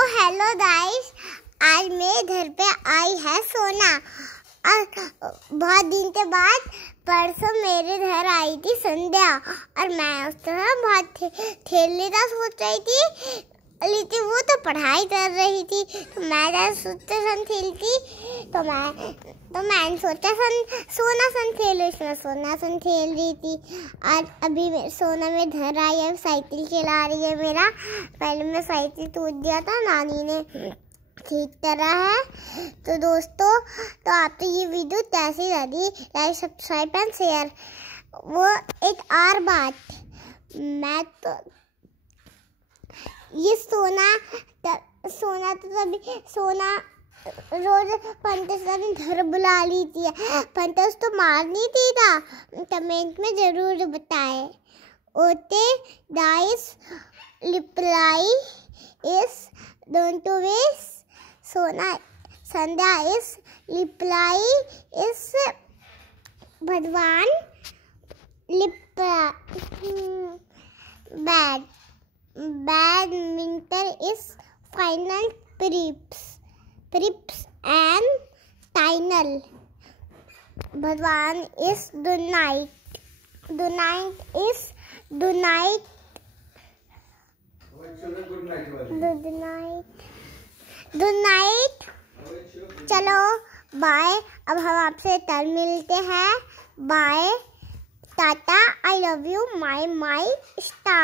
Hello guys, आज मेरे घर पे आई है सोना। और बहुत दिन के बाद परसों मेरे घर आई थी संध्या, और मैं उस तरह बहुत खेलने का सोच रही थी, लेकिन वो तो पढ़ाई कर रही थी। तो मैं सोचा सन खेलती, तो मैंने सोचा सोना सन खेलो। इसमें सोना सन खेल रही थी। और अभी सोना में घर आई है, साइकिल चला रही है मेरा। पहले मैं साइकिल टूट गया था, नानी ने ठीक करा है। तो दोस्तों, तो आपको ये वीडियो कैसी लगी, लाइक सब्सक्राइब एंड शेयर। वो एक और बात, मैं तो ये सोना रोज पंकज ने घर बुला ली थी। पंकज तो मारनी थी था, कमेंट में जरूर बताए। Okay guys, reply is don't waste सोना संध्या इज रिप्लाई इज भगवान badminton is final trips and final. Bhagwan is the night. The night is the night. The night. चलो बाय। अब हम आपसे कल मिलते हैं। बाय, टाटा, I love you my star.